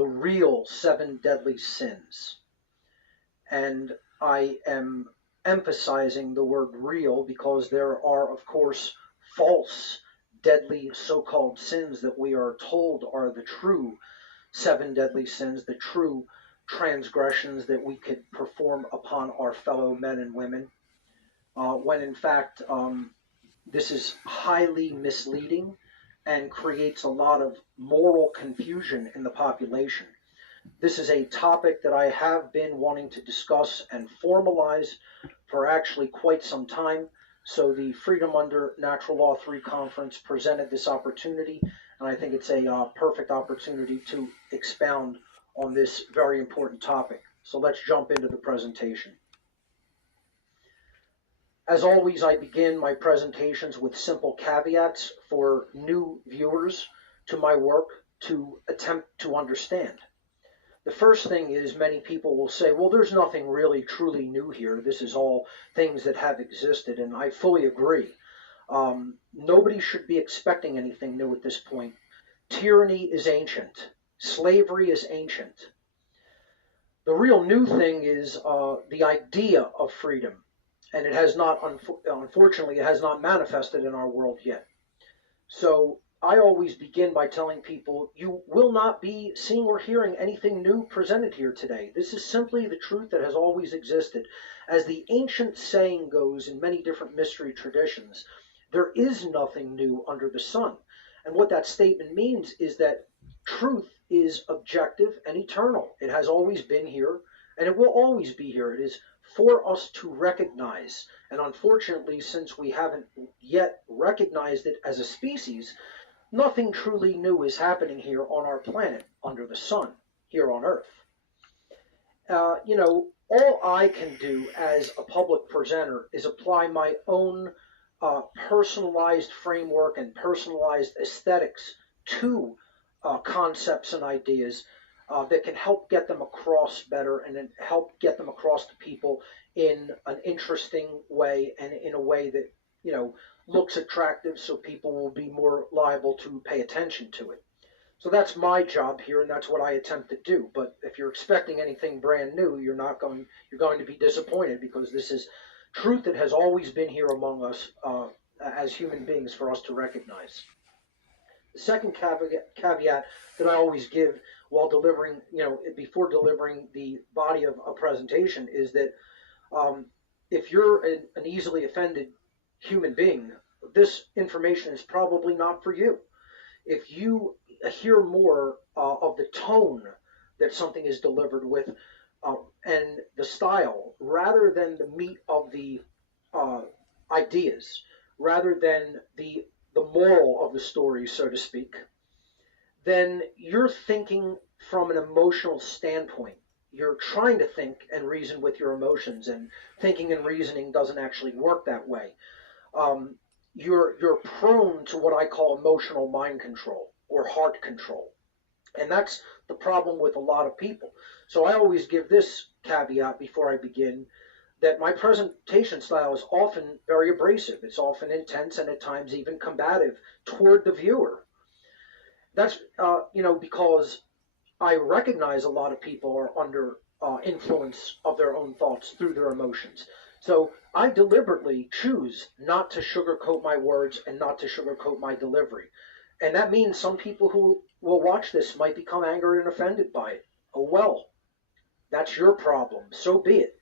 the real seven deadly sins. And I am emphasizing the word real because there are, of course, false, deadly so-called sins that we are told are the true seven deadly sins, the true transgressions that we could perform upon our fellow men and women, when in fact this is highly misleading and creates a lot of moral confusion in the population. This is a topic that I have been wanting to discuss and formalize for actually quite some time. So the Freedom Under Natural Law 3 conference presented this opportunity, and I think it's a perfect opportunity to expound on this very important topic. So let's jump into the presentation. As always, I begin my presentations with simple caveats for new viewers to my work to attempt to understand. The first thing is many people will say, well, there's nothing really truly new here. This is all things that have existed, and I fully agree. Nobody should be expecting anything new at this point. Tyranny is ancient. Slavery is ancient. The real new thing is the idea of freedom, and it has not, unfortunately, it has not manifested in our world yet. So I always begin by telling people, you will not be seeing or hearing anything new presented here today. This is simply the truth that has always existed. As the ancient saying goes in many different mystery traditions, there is nothing new under the sun. And what that statement means is that truth is objective and eternal. It has always been here, and it will always be here. It is for us to recognize. And unfortunately, since we haven't yet recognized it as a species, nothing truly new is happening here on our planet, under the sun, here on Earth. All I can do as a public presenter is apply my own personalized framework and personalized aesthetics to concepts and ideas that can help get them across better and help get them across to people in an interesting way and in a way that, looks attractive so people will be more liable to pay attention to it. So that's my job here, and that's what I attempt to do. But if you're expecting anything brand new, you're going to be disappointed, because this is truth that has always been here among us as human beings for us to recognize. The second caveat that I always give while delivering, before delivering the body of a presentation is that if you're an easily offended human being, this information is probably not for you. If you hear more of the tone that something is delivered with and the style, rather than the meat of the ideas, rather than the moral of the story, so to speak, then you're thinking from an emotional standpoint. You're trying to think and reason with your emotions, and thinking and reasoning doesn't actually work that way. You're prone to what I call emotional mind control or heart control. And that's the problem with a lot of people. So I always give this caveat before I begin, that my presentation style is often very abrasive. It's often intense and at times even combative toward the viewer. That's, because I recognize a lot of people are under influence of their own thoughts through their emotions. So I deliberately choose not to sugarcoat my words and not to sugarcoat my delivery. And that means some people who will watch this might become angry and offended by it. Oh well, that's your problem. So be it.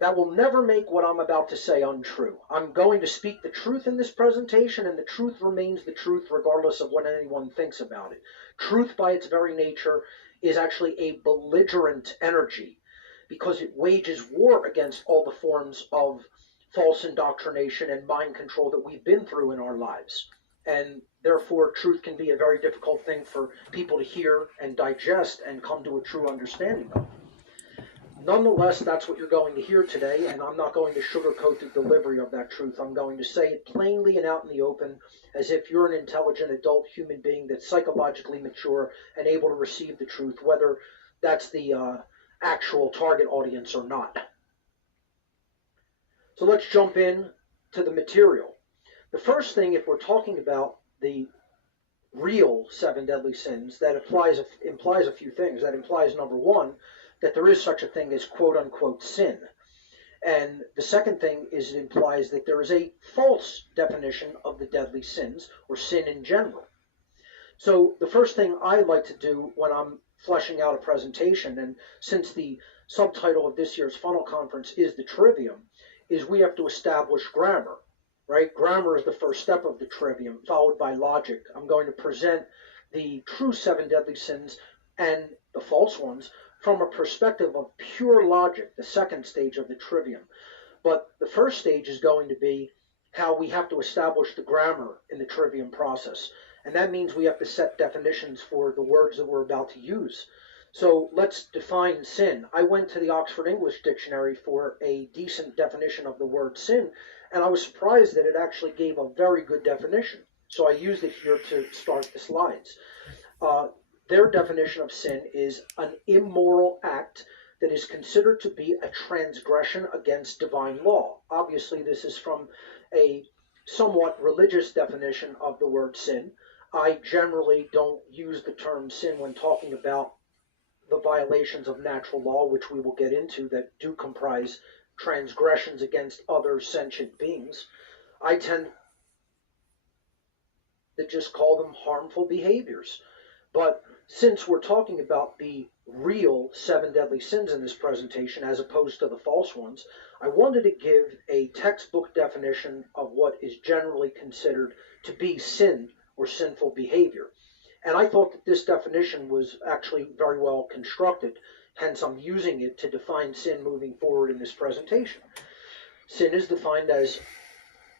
That will never make what I'm about to say untrue. I'm going to speak the truth in this presentation, and the truth remains the truth regardless of what anyone thinks about it. Truth by its very nature is actually a belligerent energy, because it wages war against all the forms of false indoctrination and mind control that we've been through in our lives. And therefore, truth can be a very difficult thing for people to hear and digest and come to a true understanding of. Nonetheless, that's what you're going to hear today, and I'm not going to sugarcoat the delivery of that truth. I'm going to say it plainly and out in the open, as if you're an intelligent adult human being that's psychologically mature and able to receive the truth, whether that's the actual target audience or not. So let's jump in to the material. The first thing, if we're talking about the real seven deadly sins, that implies a few things. That implies, number one, that there is such a thing as quote unquote sin. And the second thing is it implies that there is a false definition of the deadly sins, or sin in general. So the first thing I like to do when I'm fleshing out a presentation, and since the subtitle of this year's funnel conference is the trivium, is we have to establish grammar, right? Grammar is the first step of the trivium, followed by logic. I'm going to present the true seven deadly sins and the false ones from a perspective of pure logic, the second stage of the trivium. But the first stage is going to be how we have to establish the grammar in the trivium process. And that means we have to set definitions for the words that we're about to use. So let's define sin. I went to the Oxford English Dictionary for a decent definition of the word sin, and I was surprised that it actually gave a very good definition. So I used it here to start the slides. Their definition of sin is an immoral act that is considered to be a transgression against divine law. Obviously, this is from a somewhat religious definition of the word sin. I generally don't use the term sin when talking about the violations of natural law, which we will get into, that do comprise transgressions against other sentient beings. I tend to just call them harmful behaviors. But since we're talking about the real seven deadly sins in this presentation as opposed to the false ones, I wanted to give a textbook definition of what is generally considered to be sin or sinful behavior. And I thought that this definition was actually very well constructed, hence I'm using it to define sin moving forward in this presentation. Sin is defined as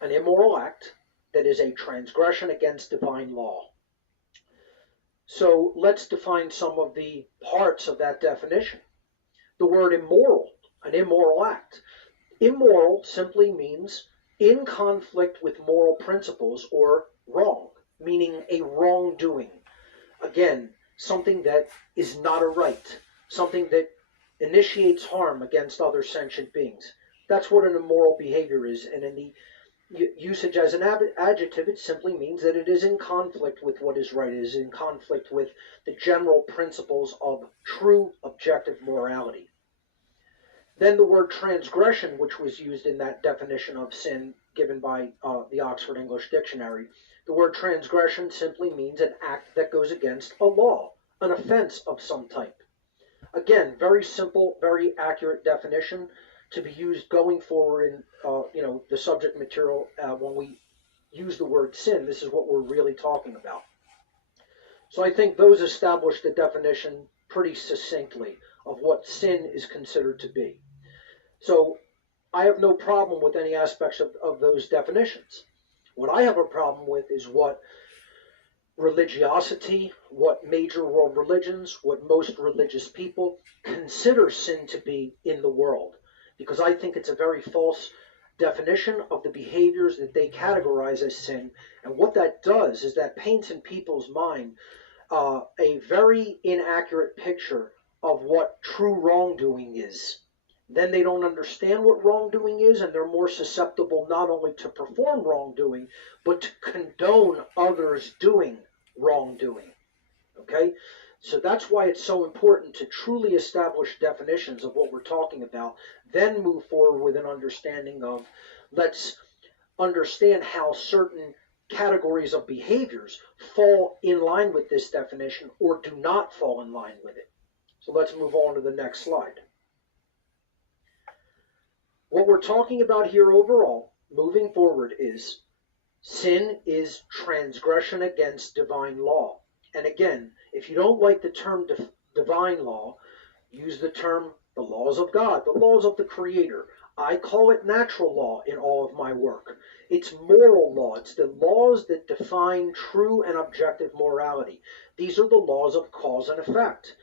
an immoral act that is a transgression against divine law. So let's define some of the parts of that definition. The word immoral, an immoral act. Immoral simply means in conflict with moral principles, or wrong, meaning a wrongdoing. Again, something that is not a right, something that initiates harm against other sentient beings. That's what an immoral behavior is, and in the usage as an adjective, it simply means that it is in conflict with what is right. It is in conflict with the general principles of true objective morality. Then the word transgression, which was used in that definition of sin given by the Oxford English Dictionary, the word transgression simply means an act that goes against a law, an offense of some type. Again, very simple, very accurate definition to be used going forward in the subject material when we use the word sin. This is what we're really talking about. So I think those establish the definition pretty succinctly of what sin is considered to be. So I have no problem with any aspects of those definitions. What I have a problem with is what religiosity, what major world religions, what most religious people consider sin to be in the world. Because I think it's a very false definition of the behaviors that they categorize as sin. And what that does is that paints in people's mind a very inaccurate picture of what true wrongdoing is. Then they don't understand what wrongdoing is, and they're more susceptible not only to perform wrongdoing, but to condone others doing wrongdoing. Okay? So that's why it's so important to truly establish definitions of what we're talking about, then move forward with an understanding of, let's understand how certain categories of behaviors fall in line with this definition or do not fall in line with it. So let's move on to the next slide. What we're talking about here overall, moving forward, is sin is transgression against divine law. And again, if you don't like the term divine law, use the term the laws of God, the laws of the Creator. I call it natural law in all of my work. It's moral law. It's the laws that define true and objective morality. These are the laws of cause and effect,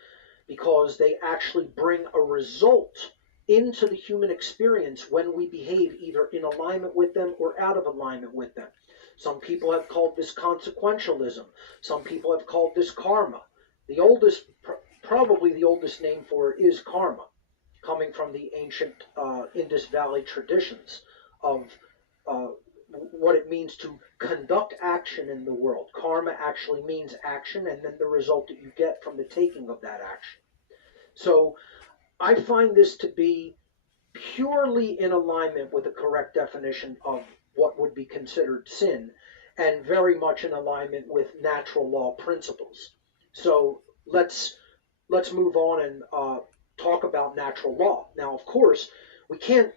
because they actually bring a result into the human experience when we behave either in alignment with them or out of alignment with them. Some people have called this consequentialism. Some people have called this karma. Probably the oldest name for it is karma, coming from the ancient Indus Valley traditions of what it means to conduct action in the world. Karma actually means action, and then the result that you get from the taking of that action. So I find this to be purely in alignment with the correct definition of what would be considered sin, and very much in alignment with natural law principles. So let's move on and talk about natural law. Now, of course, we can't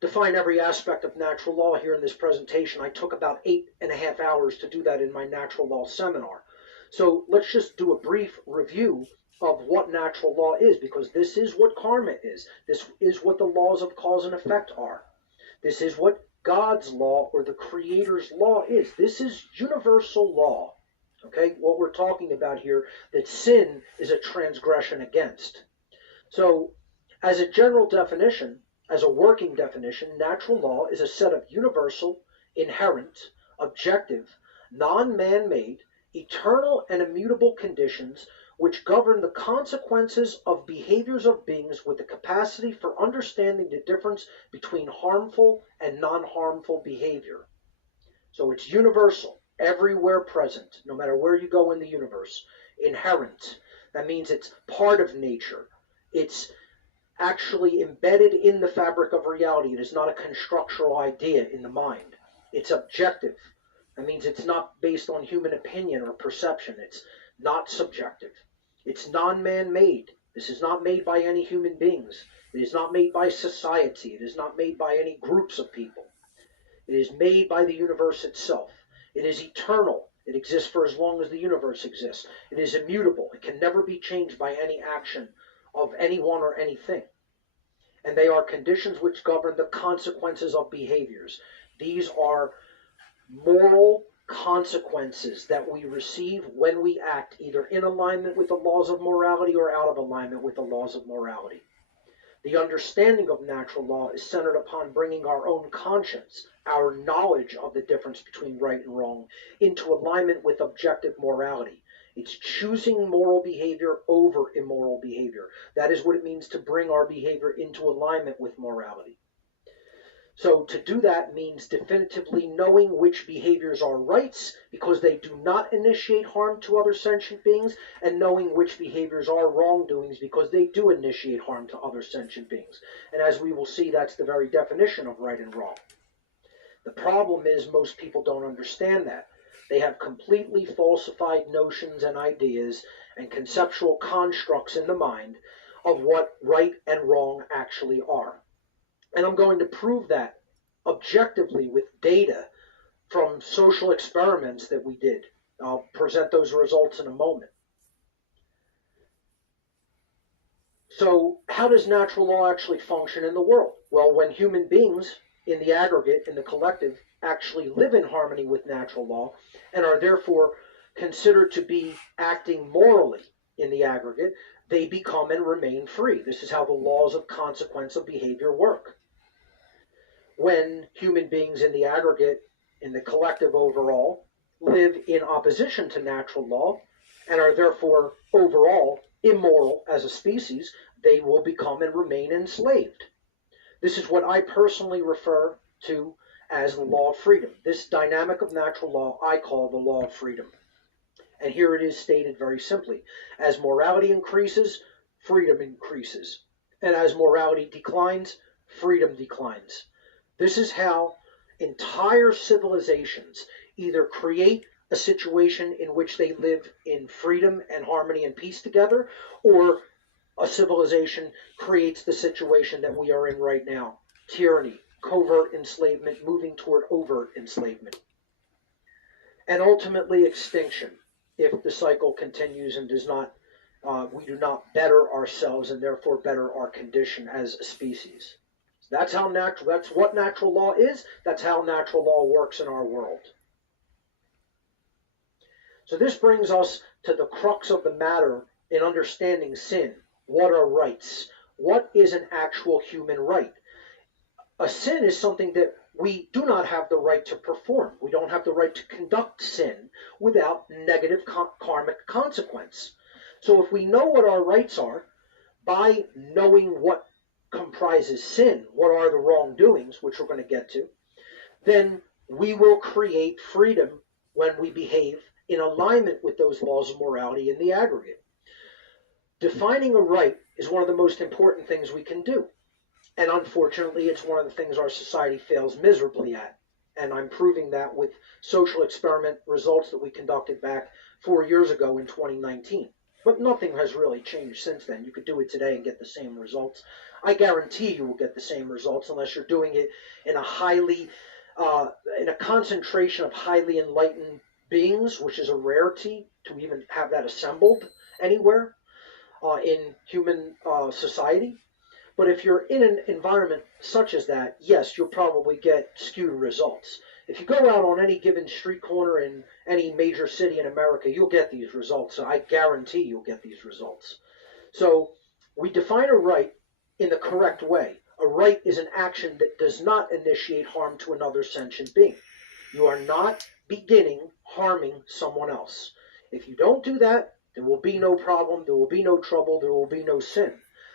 define every aspect of natural law here in this presentation. I took about 8.5 hours to do that in my natural law seminar. So let's just do a brief review of what natural law is, because this is what karma is. This is what the laws of cause and effect are. This is what God's law or the Creator's law is. This is universal law. Okay, what we're talking about here, that sin is a transgression against. So, as a general definition, as a working definition, natural law is a set of universal, inherent, objective, non-man-made, eternal and immutable conditions which govern the consequences of behaviors of beings with the capacity for understanding the difference between harmful and non-harmful behavior. So it's universal, everywhere present, no matter where you go in the universe. Inherent, that means it's part of nature. It's actually embedded in the fabric of reality. It is not a constructural idea in the mind. It's objective. That means it's not based on human opinion or perception. It's not subjective. It's non-man-made. This is not made by any human beings. It is not made by society. It is not made by any groups of people. It is made by the universe itself. It is eternal. It exists for as long as the universe exists. It is immutable. It can never be changed by any action of anyone or anything. And they are conditions which govern the consequences of behaviors. These are moral consequences that we receive when we act either in alignment with the laws of morality or out of alignment with the laws of morality. The understanding of natural law is centered upon bringing our own conscience, our knowledge of the difference between right and wrong, into alignment with objective morality. It's choosing moral behavior over immoral behavior. That is what it means to bring our behavior into alignment with morality. So to do that means definitively knowing which behaviors are rights because they do not initiate harm to other sentient beings, and knowing which behaviors are wrongdoings because they do initiate harm to other sentient beings. And as we will see, that's the very definition of right and wrong. The problem is most people don't understand that. They have completely falsified notions and ideas and conceptual constructs in the mind of what right and wrong actually are. And I'm going to prove that objectively with data from social experiments that we did. I'll present those results in a moment. So how does natural law actually function in the world? Well, when human beings in the aggregate, in the collective, actually live in harmony with natural law and are therefore considered to be acting morally in the aggregate, they become and remain free. This is how the laws of consequence of behavior work. When human beings in the aggregate, in the collective overall, live in opposition to natural law and are therefore overall immoral as a species, they will become and remain enslaved. This is what I personally refer to as the law of freedom. This dynamic of natural law I call the law of freedom. And here it is stated very simply. As morality increases, freedom increases. And as morality declines, freedom declines. This is how entire civilizations either create a situation in which they live in freedom and harmony and peace together, or a civilization creates the situation that we are in right now. Tyranny, covert enslavement, moving toward overt enslavement. And ultimately extinction, if the cycle continues and does not, we do not better ourselves and therefore better our condition as a species. That's what natural law is. That's how natural law works in our world. So this brings us to the crux of the matter in understanding sin. What are rights? What is an actual human right? A sin is something that we do not have the right to perform. We don't have the right to conduct sin without negative karmic consequence. So if we know what our rights are, by knowing what comprises sin, what are the wrongdoings, which we're going to get to, then we will create freedom when we behave in alignment with those laws of morality in the aggregate. Defining a right is one of the most important things we can do. And unfortunately, it's one of the things our society fails miserably at. And I'm proving that with social experiment results that we conducted back 4 years ago in 2019. But nothing has really changed since then. You could do it today and get the same results. I guarantee you will get the same results unless you're doing it in a concentration of highly enlightened beings, which is a rarity to even have that assembled anywhere in human society. But if you're in an environment such as that, yes, you'll probably get skewed results. If you go out on any given street corner in any major city in America, you'll get these results. So I guarantee you'll get these results. So we define a right in the correct way. A right is an action that does not initiate harm to another sentient being. You are not beginning harming someone else. If you don't do that, there will be no problem, there will be no trouble, there will be no sin.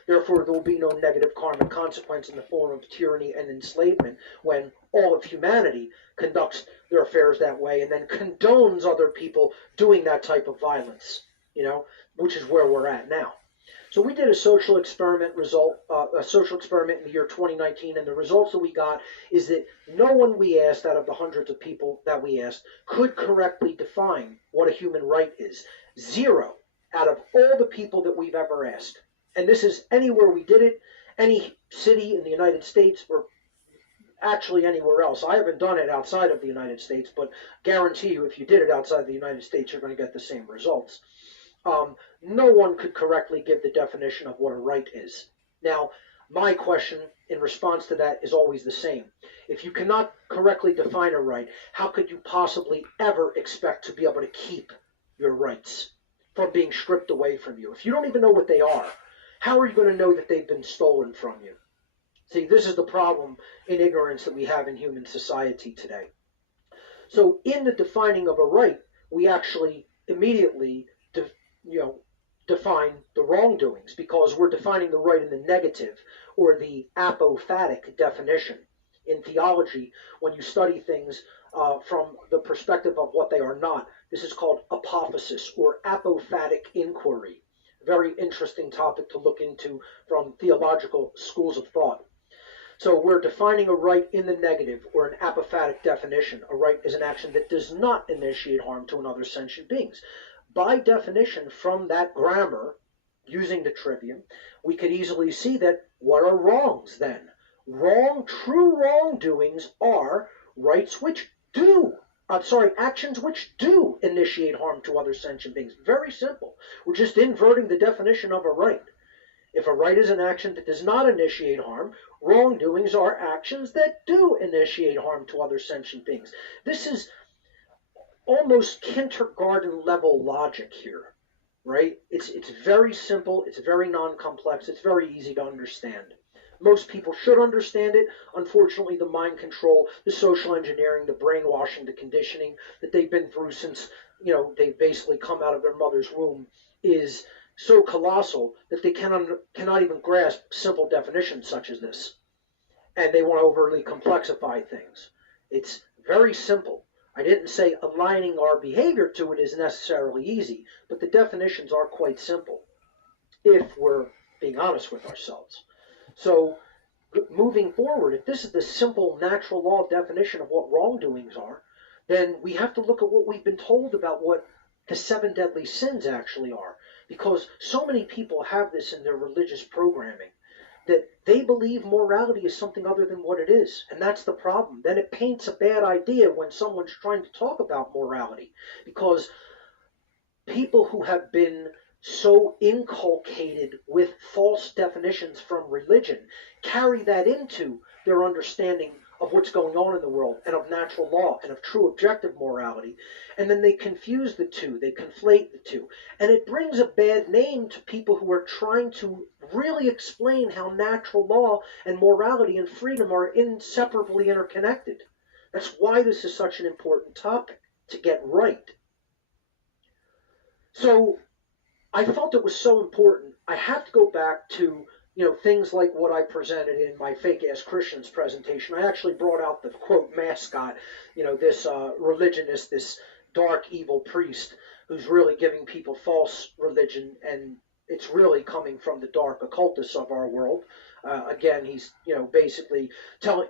Therefore, there will be no negative karmic consequence in the form of tyranny and enslavement when all of humanity conducts their affairs that way and then condones other people doing that type of violence, which is where we're at now. So we did a social experiment in the year 2019, and the results that we got is that no one we asked out of the hundreds of people that we asked could correctly define what a human right is. 0 out of all the people that we've ever asked. And this is anywhere we did it, any city in the United States, or actually anywhere else. I haven't done it outside of the United States, but guarantee you if you did it outside the United States, you're going to get the same results. No one could correctly give the definition of what a right is. Now, my question in response to that is always the same. If you cannot correctly define a right, how could you possibly ever expect to be able to keep your rights from being stripped away from you? If you don't even know what they are, how are you going to know that they've been stolen from you? See, this is the problem in ignorance that we have in human society today. So in the defining of a right, we actually immediately define the wrongdoings, because we're defining the right in the negative, or the apophatic definition. In theology, when you study things from the perspective of what they are not, this is called apophasis, or apophatic inquiry. Very interesting topic to look into from theological schools of thought. So we're defining a right in the negative, or an apophatic definition. A right is an action that does not initiate harm to another sentient beings. By definition, from that grammar, using the trivium, we could easily see that what are wrongs then? True wrongdoings are actions which do initiate harm to other sentient beings. Very simple. We're just inverting the definition of a right. If a right is an action that does not initiate harm, wrongdoings are actions that do initiate harm to other sentient beings. This is almost kindergarten level logic here, right? It's very simple, it's very non-complex, it's very easy to understand. Most people should understand it. Unfortunately, the mind control, the social engineering, the brainwashing, the conditioning that they've been through since, they've basically come out of their mother's womb is so colossal that they cannot even grasp simple definitions such as this. And they want to overly complexify things. It's very simple. I didn't say aligning our behavior to it is necessarily easy, but the definitions are quite simple, if we're being honest with ourselves. So, moving forward, if this is the simple natural law definition of what wrongdoings are, then we have to look at what we've been told about what the 7 deadly sins actually are. Because so many people have this in their religious programming, that they believe morality is something other than what it is. And that's the problem. Then it paints a bad idea when someone's trying to talk about morality. Because people who have been so inculcated with false definitions from religion carry that into their understanding of what's going on in the world, and of natural law, and of true objective morality. And then they confuse the two, they conflate the two. And it brings a bad name to people who are trying to really explain how natural law and morality and freedom are inseparably interconnected. That's why this is such an important topic to get right. So I felt it was so important. I have to go back to things like what I presented in my Fake Ass Christians presentation. I actually brought out the quote mascot, this religionist, this dark evil priest who's really giving people false religion, and it's really coming from the dark occultists of our world. Again, he's basically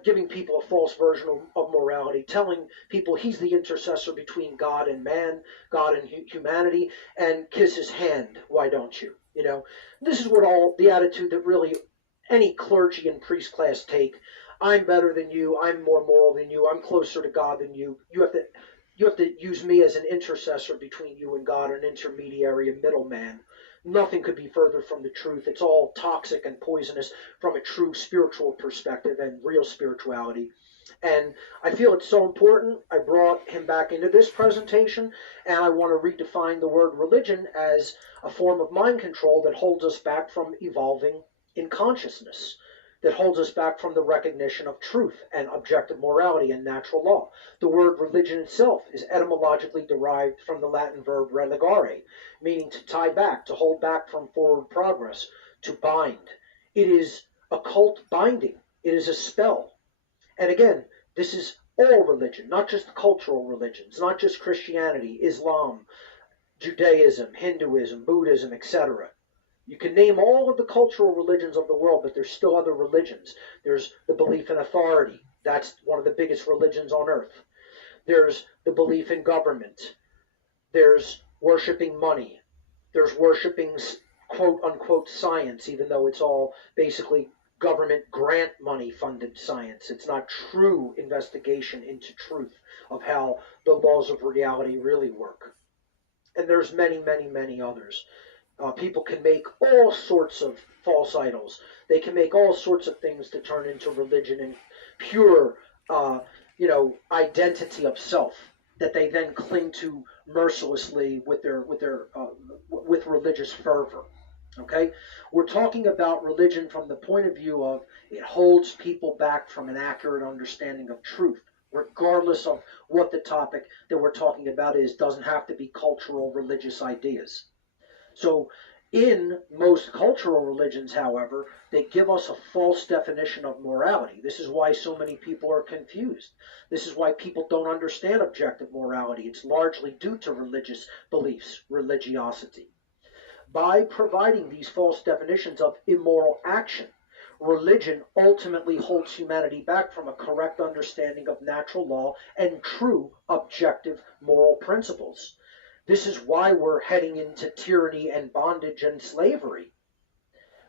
giving people a false version of morality, telling people he's the intercessor between God and man, God and humanity, and kiss his hand. Why don't you? This is what all the attitude that really any clergy and priest class take. I'm better than you. I'm more moral than you. I'm closer to God than you. You have to use me as an intercessor between you and God, an intermediary, a middleman. Nothing could be further from the truth. It's all toxic and poisonous from a true spiritual perspective and real spirituality. And I feel it's so important. I brought him back into this presentation, and I want to redefine the word religion as a form of mind control that holds us back from evolving in consciousness, that holds us back from the recognition of truth and objective morality and natural law. The word religion itself is etymologically derived from the Latin verb religare, meaning to tie back, to hold back from forward progress, to bind. It is occult binding. It is a spell. And again, this is all religion, not just cultural religions, not just Christianity, Islam, Judaism, Hinduism, Buddhism, etc. You can name all of the cultural religions of the world, but there's still other religions. There's the belief in authority. That's one of the biggest religions on earth. There's the belief in government. There's worshiping money. There's worshiping quote-unquote science, even though it's all basically government grant money funded science. It's not true investigation into truth of how the laws of reality really work. And there's many, many, many others. People can make all sorts of false idols. They can make all sorts of things to turn into religion and pure, identity of self that they then cling to mercilessly with religious fervor. Okay, we're talking about religion from the point of view of it holds people back from an accurate understanding of truth, regardless of what the topic that we're talking about is. Doesn't have to be cultural religious ideas. So in most cultural religions, however, they give us a false definition of morality. This is why so many people are confused. This is why people don't understand objective morality. It's largely due to religious beliefs, religiosity. By providing these false definitions of immoral action, religion ultimately holds humanity back from a correct understanding of natural law and true objective moral principles. This is why we're heading into tyranny and bondage and slavery.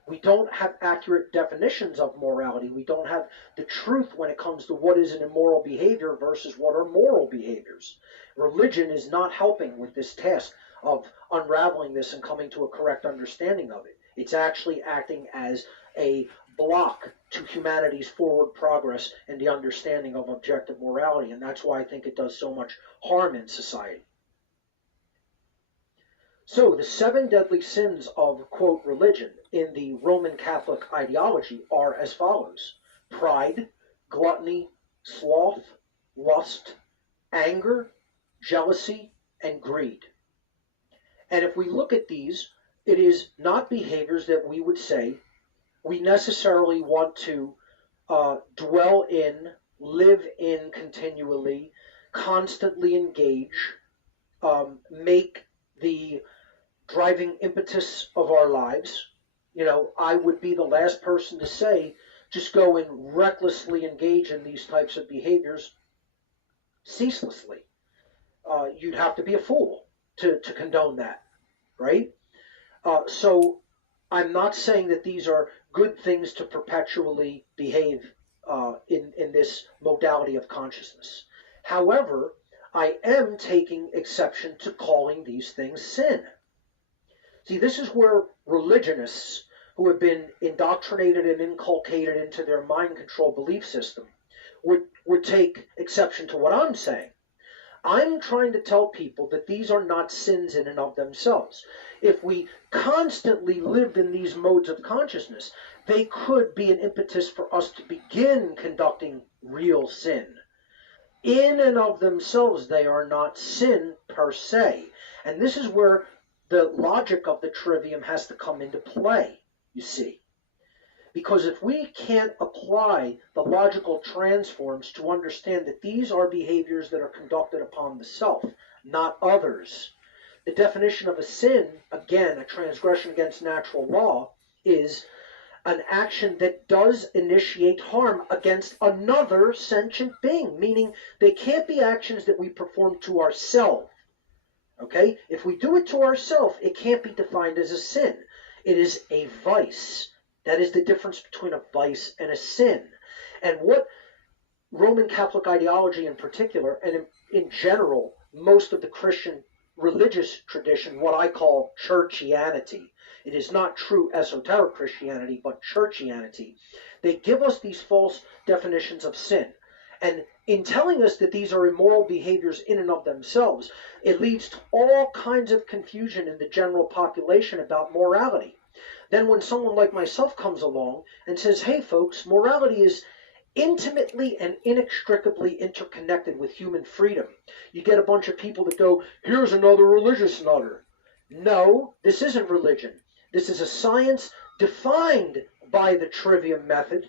We don't have accurate definitions of morality. We don't have the truth when it comes to what is an immoral behavior versus what are moral behaviors. Religion is not helping with this task of unraveling this and coming to a correct understanding of it. It's actually acting as a block to humanity's forward progress and the understanding of objective morality, and that's why I think it does so much harm in society. So the 7 deadly sins of, quote, religion in the Roman Catholic ideology are as follows: pride, gluttony, sloth, lust, anger, jealousy, and greed. And if we look at these, it is not behaviors that we would say we necessarily want to dwell in, live in continually, constantly engage, make the driving impetus of our lives. I would be the last person to say just go and recklessly engage in these types of behaviors ceaselessly. You'd have to be a fool to condone that, right? So I'm not saying that these are good things to perpetually behave in this modality of consciousness. However, I am taking exception to calling these things sin. See, this is where religionists who have been indoctrinated and inculcated into their mind control belief system would take exception to what I'm saying. I'm trying to tell people that these are not sins in and of themselves. If we constantly lived in these modes of consciousness, they could be an impetus for us to begin conducting real sin. In and of themselves, they are not sin per se. And this is where the logic of the trivium has to come into play, you see. Because if we can't apply the logical transforms to understand that these are behaviors that are conducted upon the self, not others, the definition of a sin, again, a transgression against natural law, is an action that does initiate harm against another sentient being, meaning they can't be actions that we perform to ourselves. Okay? If we do it to ourselves, it can't be defined as a sin. It is a vice. That is the difference between a vice and a sin. And what Roman Catholic ideology in particular, and in general, most of the Christian religious tradition, what I call churchianity, it is not true esoteric Christianity, but churchianity, they give us these false definitions of sin. And in telling us that these are immoral behaviors in and of themselves, it leads to all kinds of confusion in the general population about morality. Then when someone like myself comes along and says, hey folks, morality is intimately and inextricably interconnected with human freedom, you get a bunch of people that go, here's another religious nutter. No, this isn't religion. This is a science defined by the trivium method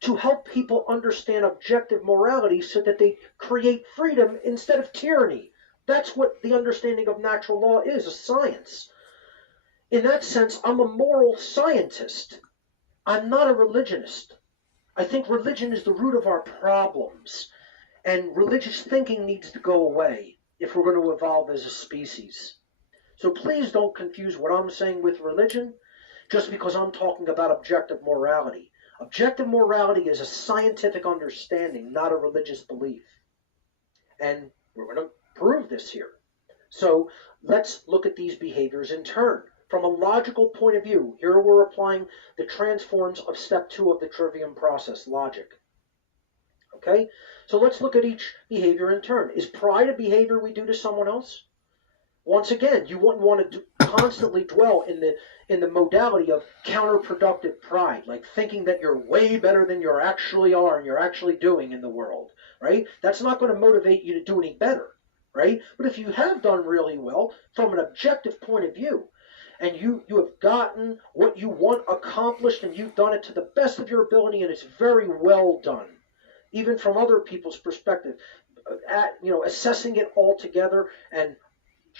to help people understand objective morality so that they create freedom instead of tyranny. That's what the understanding of natural law is, a science. In that sense, I'm a moral scientist. I'm not a religionist. I think religion is the root of our problems, and religious thinking needs to go away if we're going to evolve as a species. So please don't confuse what I'm saying with religion just because I'm talking about objective morality. Objective morality is a scientific understanding, not a religious belief. And we're going to prove this here. So let's look at these behaviors in turn. From a logical point of view, here we're applying the transforms of step 2 of the trivium process, logic. Okay? So let's look at each behavior in turn. Is pride a behavior we do to someone else? Once again, you wouldn't want to constantly dwell in the modality of counterproductive pride, like thinking that you're way better than you actually are and you're actually doing in the world, right? That's not going to motivate you to do any better, right? But if you have done really well from an objective point of view, and you have gotten what you want accomplished and you've done it to the best of your ability and it's very well done, even from other people's perspective, assessing it all together and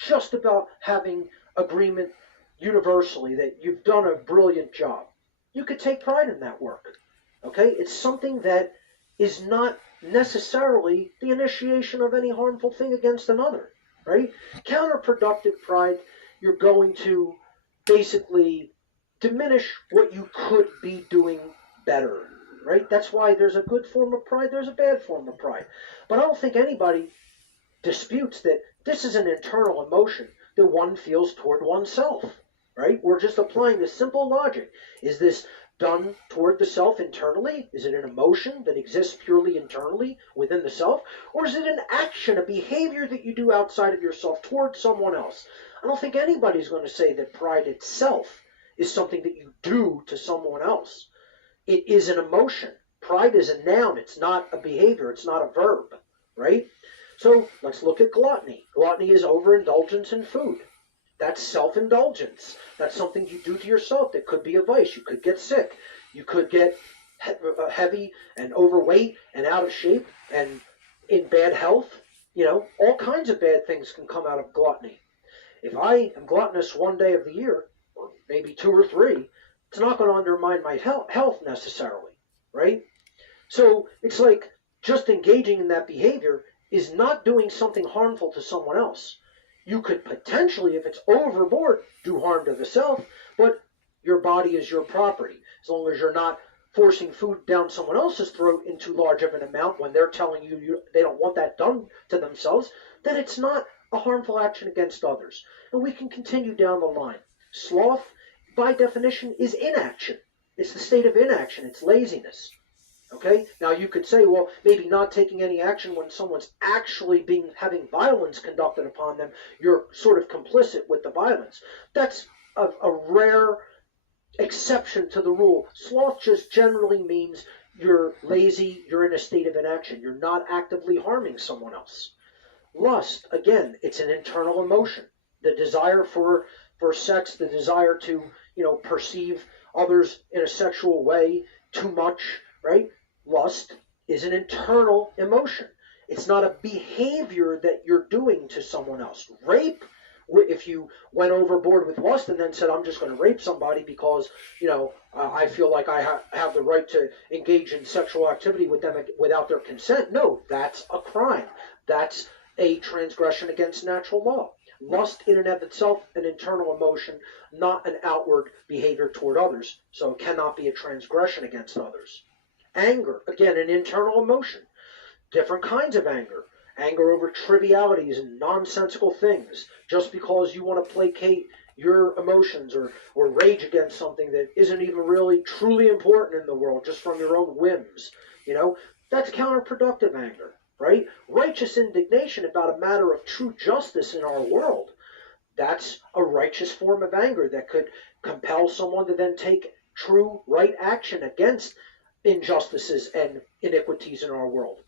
just about having agreement universally that you've done a brilliant job. You could take pride in that work. Okay? It's something that is not necessarily the initiation of any harmful thing against another, right? Counterproductive pride, you're going to basically diminish what you could be doing better, right? That's why there's a good form of pride, there's a bad form of pride. But I don't think anybody disputes that this is an internal emotion that one feels toward oneself, right? We're just applying this simple logic. Is this done toward the self internally? Is it an emotion that exists purely internally within the self? Or is it an action, a behavior that you do outside of yourself toward someone else? I don't think anybody's going to say that pride itself is something that you do to someone else. It is an emotion. Pride is a noun. It's not a behavior. It's not a verb, right? So let's look at gluttony. Gluttony is overindulgence in food. That's self-indulgence. That's something you do to yourself that could be a vice. You could get sick. You could get heavy and overweight and out of shape and in bad health. All kinds of bad things can come out of gluttony. If I am gluttonous one day of the year, or maybe 2 or 3, it's not going to undermine my health necessarily, right? So it's like just engaging in that behavior is not doing something harmful to someone else. You could potentially, if it's overboard, do harm to the self, but your body is your property. As long as you're not forcing food down someone else's throat in too large of an amount when they're telling you they don't want that done to themselves, then it's not a harmful action against others. And we can continue down the line. Sloth, by definition, is inaction. It's the state of inaction. It's laziness. Okay? Now you could say, well, maybe not taking any action when someone's actually having violence conducted upon them, you're sort of complicit with the violence. That's a rare exception to the rule. Sloth just generally means you're lazy, you're in a state of inaction. You're not actively harming someone else. Lust, again, it's an internal emotion. The desire for sex, the desire to, perceive others in a sexual way too much, right? Lust is an internal emotion. It's not a behavior that you're doing to someone else. Rape, if you went overboard with lust and then said, I'm just going to rape somebody because, I feel like I have the right to engage in sexual activity with them without their consent. No, that's a crime. That's a transgression against natural law. Lust in and of itself, an internal emotion, not an outward behavior toward others. So it cannot be a transgression against others. Anger, again, an internal emotion. Different kinds of anger. Anger over trivialities and nonsensical things. Just because you want to placate your emotions or rage against something that isn't even really truly important in the world, just from your own whims. That's counterproductive anger, right? Righteous indignation about a matter of true justice in our world. That's a righteous form of anger that could compel someone to then take true, right action against injustices and iniquities in our world.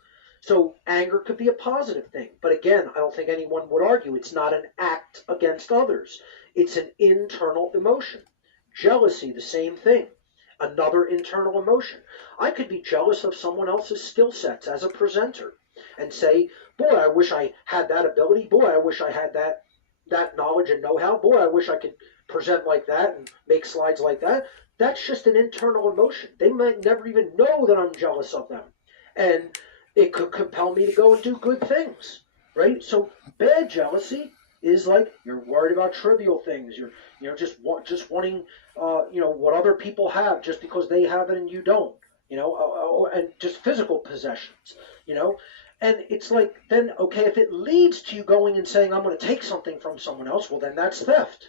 So anger could be a positive thing. But again, I don't think anyone would argue it's not an act against others. It's an internal emotion. Jealousy, the same thing. Another internal emotion. I could be jealous of someone else's skill sets as a presenter and say, boy, I wish I had that ability. Boy, I wish I had that knowledge and know-how. Boy, I wish I could present like that and make slides like that. That's just an internal emotion. They might never even know that I'm jealous of them. And it could compel me to go and do good things, right? So bad jealousy is like you're worried about trivial things. You're just wanting what other people have just because they have it and you don't. And just physical possessions. And it's like then okay, if it leads to you going and saying I'm going to take something from someone else, well then that's theft.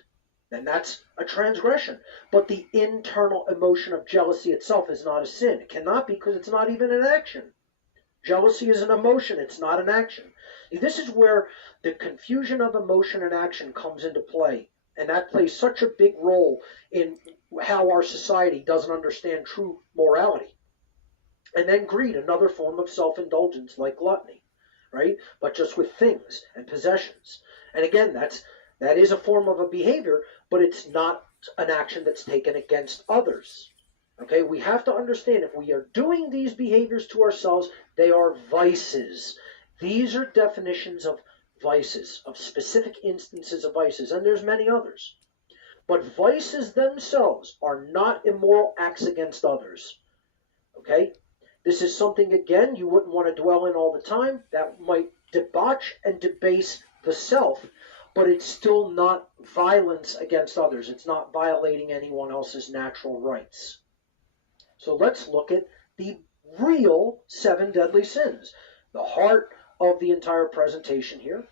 Then that's a transgression. But the internal emotion of jealousy itself is not a sin. It cannot be because it's not even an action. Jealousy is an emotion, it's not an action. This is where the confusion of emotion and action comes into play. And that plays such a big role in how our society doesn't understand true morality. And then greed, another form of self-indulgence like gluttony, right? But just with things and possessions. And again, that is a form of a behavior, but it's not an action that's taken against others. Okay, we have to understand if we are doing these behaviors to ourselves, they are vices. These are definitions of vices, of specific instances of vices, and there's many others. But vices themselves are not immoral acts against others. Okay, this is something, again, you wouldn't want to dwell in all the time. That might debauch and debase the self, but it's still not violence against others. It's not violating anyone else's natural rights. So let's look at the real 7 deadly sins, the heart of the entire presentation here.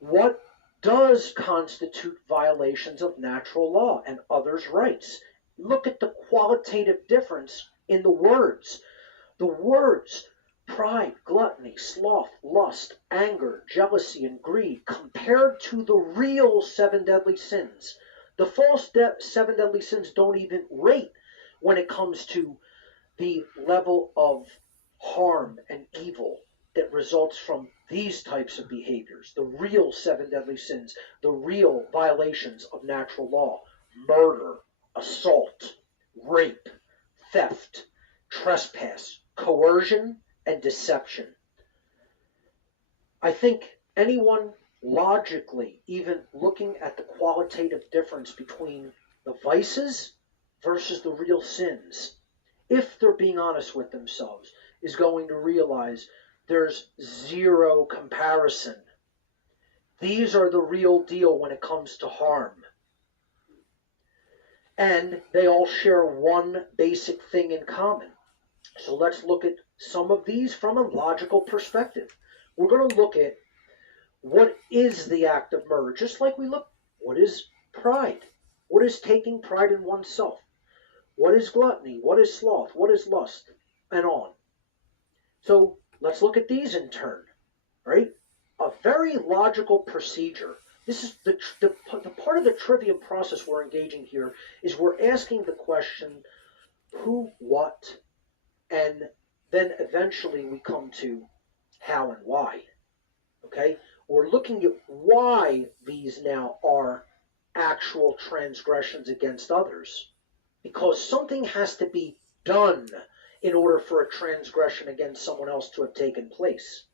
What does constitute violations of natural law and others' rights? Look at the qualitative difference in the words. The words pride, gluttony, sloth, lust, anger, jealousy, and greed compared to the real 7 deadly sins. The false 7 deadly sins don't even rate when it comes to the level of harm and evil that results from these types of behaviors, the real 7 deadly sins, the real violations of natural law, murder, assault, rape, theft, trespass, coercion, and deception. I think anyone logically, even looking at the qualitative difference between the vices versus the real sins, if they're being honest with themselves, is going to realize there's zero comparison. These are the real deal when it comes to harm. And they all share one basic thing in common. So let's look at some of these from a logical perspective. We're going to look at what is the act of murder, just like we look, what is pride? What is taking pride in oneself? What is gluttony? What is sloth? What is lust? And on. So let's look at these in turn, right? A very logical procedure. This is the part of the trivium process we're engaging here is we're asking the question, who, what, and then eventually we come to how and why, okay? We're looking at why these now are actual transgressions against others. because something has to be done in order for a transgression against someone else to have taken place.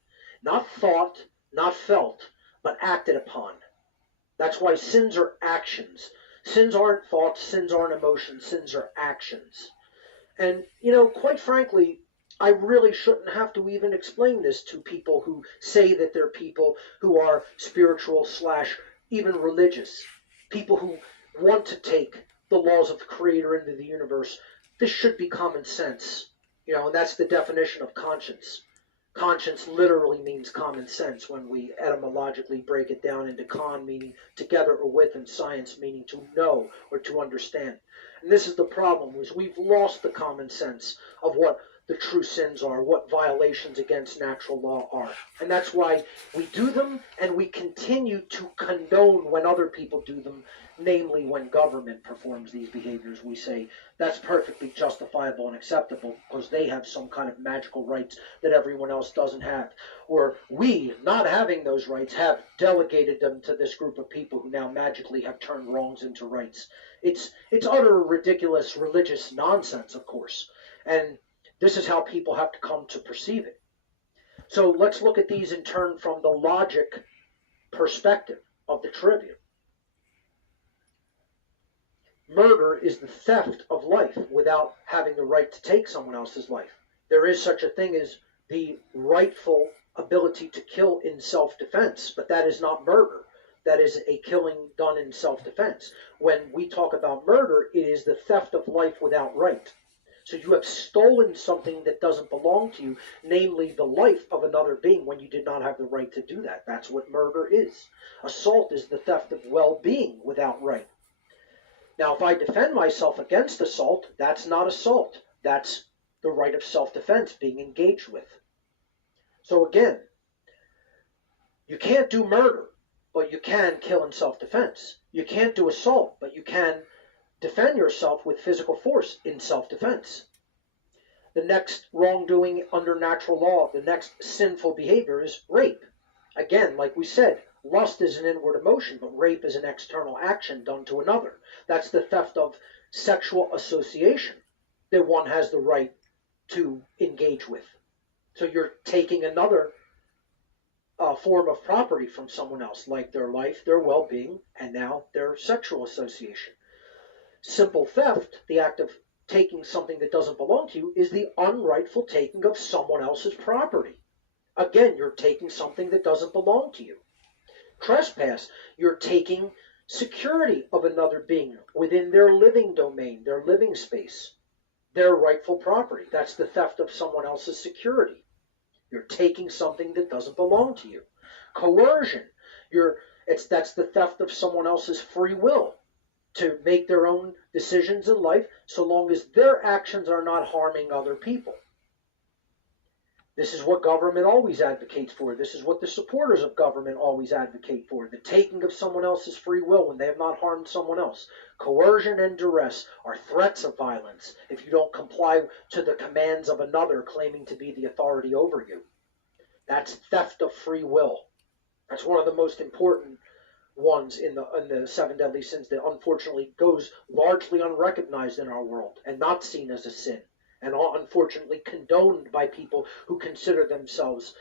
Not thought, not felt, but acted upon. That's why sins are actions. Sins aren't thoughts, sins aren't emotions, sins are actions. And, quite frankly, I really shouldn't have to even explain this to people who say that they're people who are spiritual slash even religious. People who want to take the laws of the Creator into the universe. This should be common sense. And that's the definition of conscience. Conscience literally means common sense when we etymologically break it down into con, meaning together or with, and science, meaning to know or to understand. And this is the problem, is we've lost the common sense of what the true sins are, what violations against natural law are. And that's why we do them, and we continue to condone when other people do them, namely when government performs these behaviors. We say that's perfectly justifiable and acceptable because they have some kind of magical rights that everyone else doesn't have. Or we, not having those rights, have delegated them to this group of people who now magically have turned wrongs into rights. It's utter ridiculous religious nonsense, of course. And this is how people have to come to perceive it. So let's look at these in turn from the logic perspective of the trivium. Murder is the theft of life without having the right to take someone else's life. There is such a thing as the rightful ability to kill in self-defense, but that is not murder. That is a killing done in self-defense. When we talk about murder, it is the theft of life without right. So you have stolen something that doesn't belong to you, namely the life of another being when you did not have the right to do that. That's what murder is. Assault is the theft of well-being without right. Now, if I defend myself against assault, that's not assault. That's the right of self-defense being engaged with. So again, you can't do murder, but you can kill in self-defense. You can't do assault, but you can defend yourself with physical force in self-defense. The next wrongdoing under natural law, the next sinful behavior is rape. Again, like we said, lust is an inward emotion, but rape is an external action done to another. That's the theft of sexual association that one has the right to engage with. So you're taking another form of property from someone else, like their life, their well-being, and now their sexual association. Simple theft, the act of taking something that doesn't belong to you, is the unrightful taking of someone else's property. Again, you're taking something that doesn't belong to you. Trespass, you're taking security of another being within their living domain, their living space, their rightful property. That's the theft of someone else's security. You're taking something that doesn't belong to you. Coercion, that's the theft of someone else's free will to make their own decisions in life so long as their actions are not harming other people. This is what government always advocates for. This is what the supporters of government always advocate for. The taking of someone else's free will when they have not harmed someone else. Coercion and duress are threats of violence if you don't comply to the commands of another claiming to be the authority over you. That's theft of free will. That's one of the most important ones in the seven deadly sins that unfortunately goes largely unrecognized in our world and not seen as a sin, and unfortunately condoned by people who consider themselves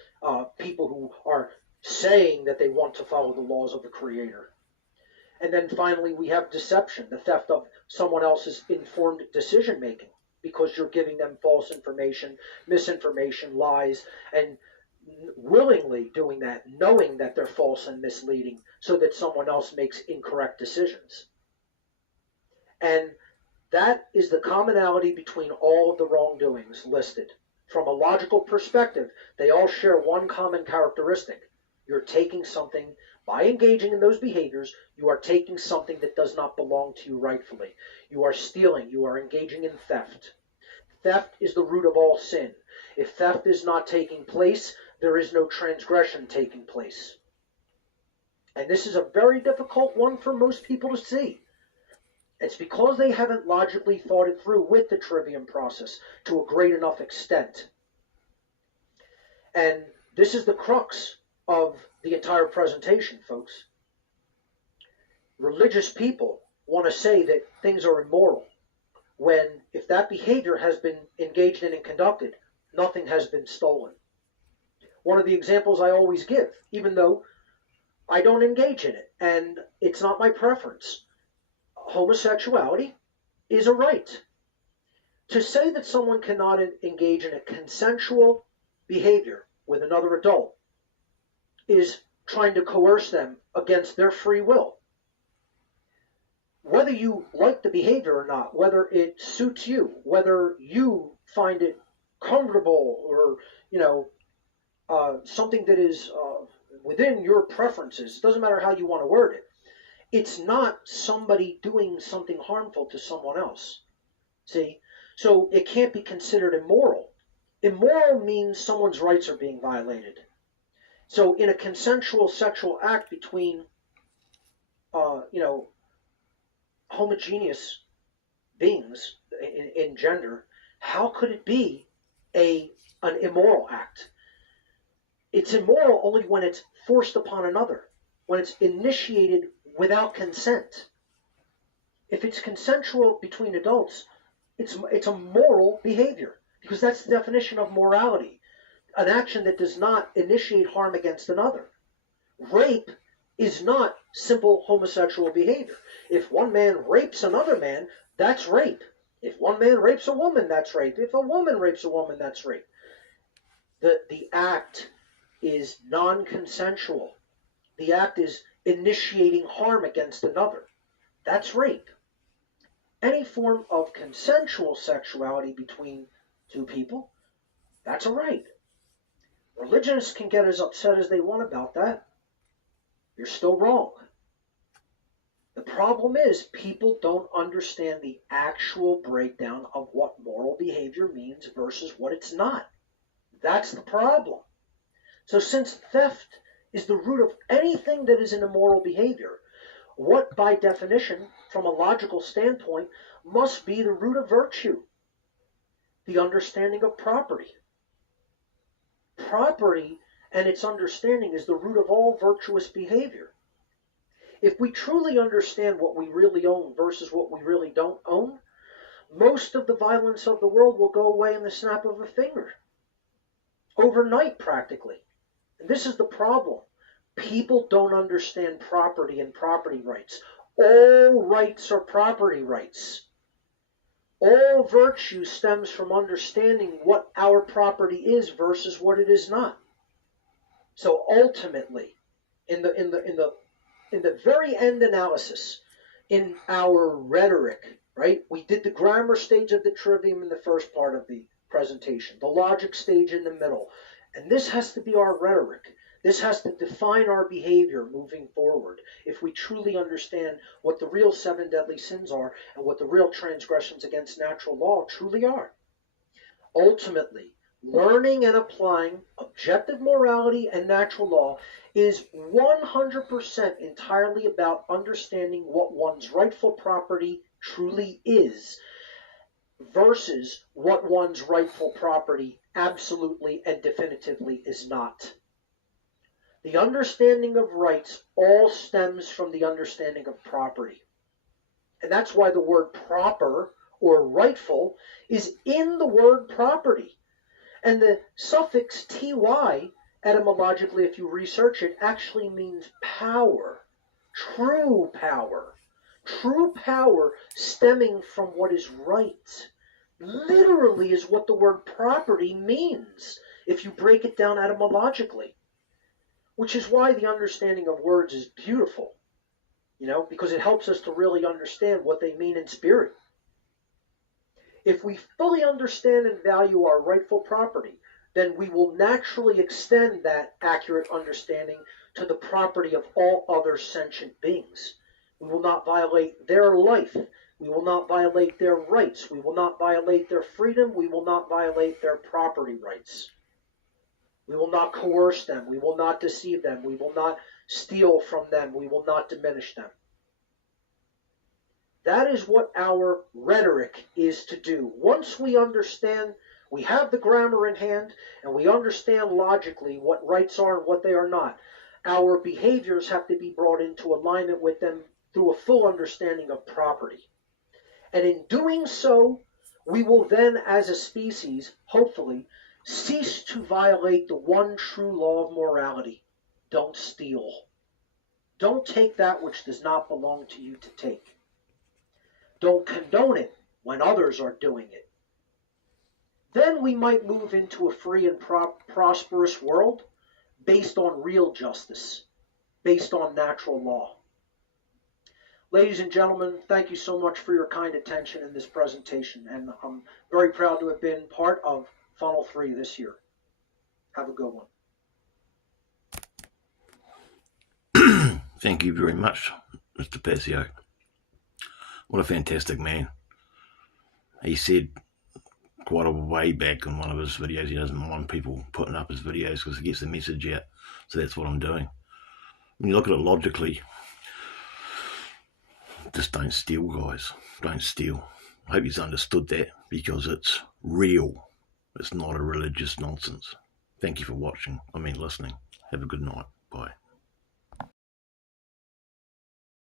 people who are saying that they want to follow the laws of the Creator. And then finally we have deception, the theft of someone else's informed decision making, because you're giving them false information, misinformation, lies, and willingly doing that, knowing that they're false and misleading, so that someone else makes incorrect decisions. And that is the commonality between all of the wrongdoings listed. From a logical perspective, they all share one common characteristic. You're taking something, by engaging in those behaviors, you are taking something that does not belong to you rightfully. You are stealing, you are engaging in theft. Theft is the root of all sin. If theft is not taking place, there is no transgression taking place. And this is a very difficult one for most people to see. It's because they haven't logically thought it through with the trivium process to a great enough extent. And this is the crux of the entire presentation, folks. Religious people want to say that things are immoral. when, if that behavior has been engaged in and conducted, nothing has been stolen. One of the examples I always give, even though I don't engage in it and it's not my preference, homosexuality is a right. To say that someone cannot engage in a consensual behavior with another adult is trying to coerce them against their free will. Whether you like the behavior or not, whether it suits you, whether you find it comfortable or, something that is within your preferences, it doesn't matter how you want to word it, it's not somebody doing something harmful to someone else. See? So it can't be considered immoral. Immoral means someone's rights are being violated. So in a consensual sexual act between, homogeneous beings in gender, how could it be an immoral act? It's immoral only when it's forced upon another, when it's initiated without consent. If it's consensual between adults, it's a moral behavior, because that's the definition of morality, an action that does not initiate harm against another. Rape is not simple homosexual behavior. If one man rapes another man, that's rape. If one man rapes a woman, that's rape. If a woman rapes a woman, that's rape. The act is non-consensual. The act is initiating harm against another. That's rape. Any form of consensual sexuality between two people, that's a right. Religionists can get as upset as they want about that. You're still wrong. The problem is people don't understand the actual breakdown of what moral behavior means versus what it's not. That's the problem. So since theft is the root of anything that is an immoral behavior, what by definition, from a logical standpoint, must be the root of virtue? The understanding of property. Property and its understanding is the root of all virtuous behavior. If we truly understand what we really own versus what we really don't own, most of the violence of the world will go away in the snap of a finger. Overnight, practically. And this is the problem. People don't understand property and property rights. All rights are property rights. All virtue stems from understanding what our property is versus what it is not. So ultimately, in the very end analysis, in our rhetoric, right? We did the grammar stage of the trivium in the first part of the presentation, the logic stage in the middle, and this has to be our rhetoric. This has to define our behavior moving forward if we truly understand what the real 7 deadly sins are and what the real transgressions against natural law truly are. Ultimately, learning and applying objective morality and natural law is 100% entirely about understanding what one's rightful property truly is versus what one's rightful property absolutely and definitively is not. The understanding of rights all stems from the understanding of property. And that's why the word proper or rightful is in the word property. And the suffix ty, etymologically, if you research it, actually means power, true power. True power stemming from what is right. Literally is what the word property means if you break it down etymologically. Which is why the understanding of words is beautiful, because it helps us to really understand what they mean in spirit. If we fully understand and value our rightful property, then we will naturally extend that accurate understanding to the property of all other sentient beings. We will not violate their life. We will not violate their rights. We will not violate their freedom. We will not violate their property rights. We will not coerce them. We will not deceive them. We will not steal from them. We will not diminish them. That is what our rhetoric is to do. Once we understand, we have the grammar in hand, and we understand logically what rights are and what they are not, our behaviors have to be brought into alignment with them through a full understanding of property. And in doing so, we will then, as a species, hopefully, cease to violate the one true law of morality. Don't steal. Don't take that which does not belong to you to take. Don't condone it when others are doing it. Then we might move into a free and prosperous world based on real justice, based on natural law. Ladies and gentlemen, thank you so much for your kind attention in this presentation, and I'm very proud to have been part of Funnel 3 this year. Have a good one. Thank you very much, Mr. Passio. What a fantastic man. He said quite a way back in one of his videos he doesn't mind people putting up his videos because it gets the message out. So that's what I'm doing. When you look at it logically, just don't steal, guys. Don't steal. I hope you've understood that, because it's real. It's not a religious nonsense. Thank you for watching. Listening. Have a good night. Bye.